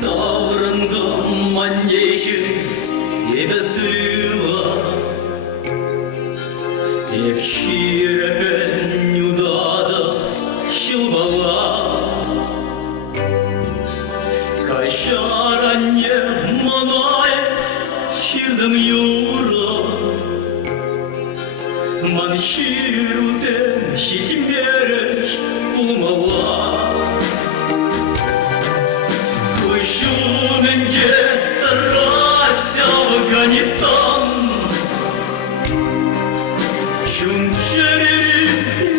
떠오른 것만 예시 예배스와 Ekşire yudada şılbala Kaşaranye manay şirdim yura Man şiruze şitimere bulmala Kuşun önce tarat Afganistan Чунчери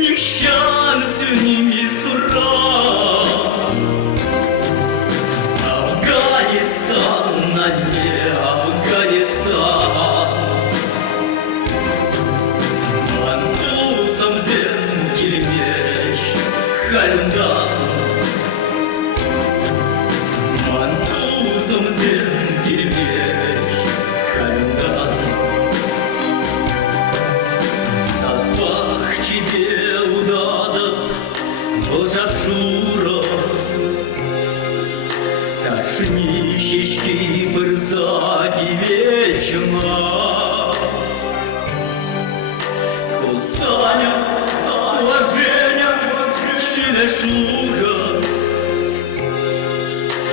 нещанцами сура Афганистан, а не Афганистан Мантузом земли меч Хальдан Мантузом земли меч Хальдан Тебе удадат Волжапшура Кашнищечки бырзаки вечна Кусаня, уважения, шура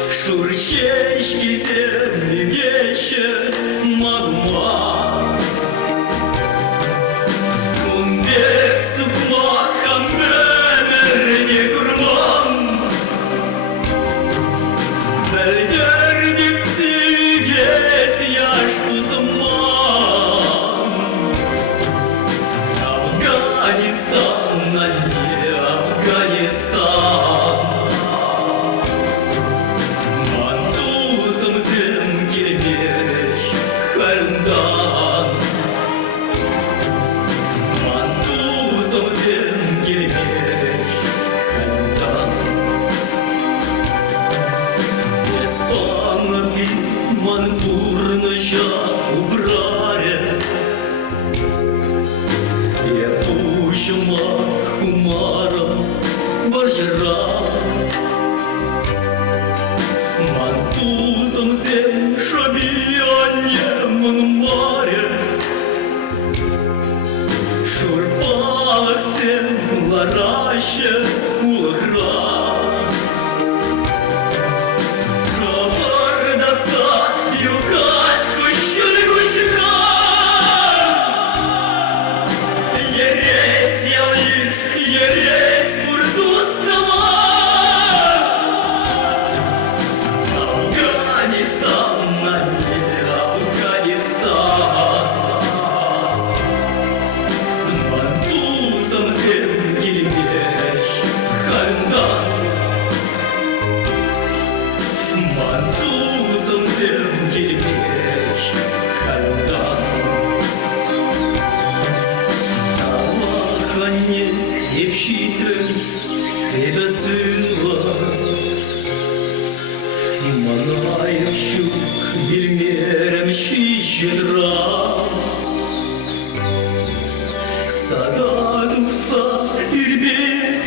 Шурщечки земли геще магма Мантурноща убрали Я пущу махумаром бажара Мантузом зем шабияньем море Шурпалах всем лараще улахра Мантузом земли меч Хальдан Аллаханне епшитрем эбесыла Манайщук билмерем щищедра Сададуса ирбе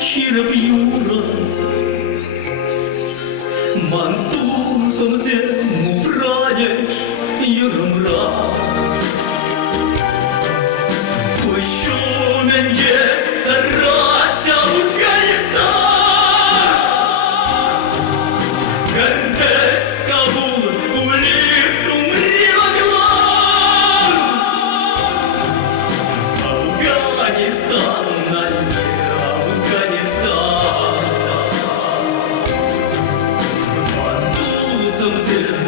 щироб юра Мантузом зему прадешь юрмра Пущу менде тарать Афганистан Гордес Кабул улит умри Вавилон Афганистан, а не Афганистан Мантузом земли